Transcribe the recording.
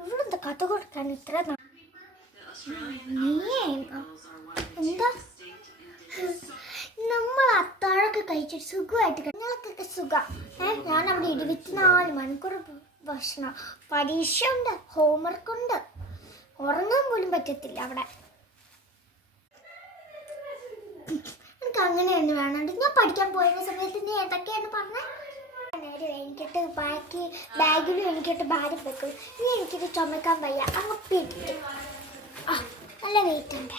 ഇവിടെന്താ കഥ കൊടുക്കാൻ ഇത്ര നീ എന്താ നമ്മൾ അത്താഴൊക്കെ കഴിച്ചിട്ട് സുഖമായിട്ട് ഞങ്ങൾക്കൊക്കെ സുഖം. ഞാൻ അവിടെ 24 മണിക്കൂർ ഭക്ഷണം, പരീക്ഷ ഉണ്ട്, ഹോംവർക്ക് ഉണ്ട്, ഉറങ്ങാൻ പോലും പറ്റത്തില്ല അവിടെ. എനിക്ക് അങ്ങനെയൊന്നും വേണുണ്ട്. ഞാൻ പഠിക്കാൻ പോയിരുന്ന സമയത്ത് നീ ഏതൊക്കെയാണ് പറഞ്ഞത്? എനിക്കിട്ട് ബാഗിലും എനിക്കിട്ട് ഭാരം വെക്കും. നീ എനിക്കിട്ട് ചുമക്കാൻ വയ്യ, അങ്ങ് പിടിക്കും. നല്ല വെയിറ്റ് ഉണ്ട്.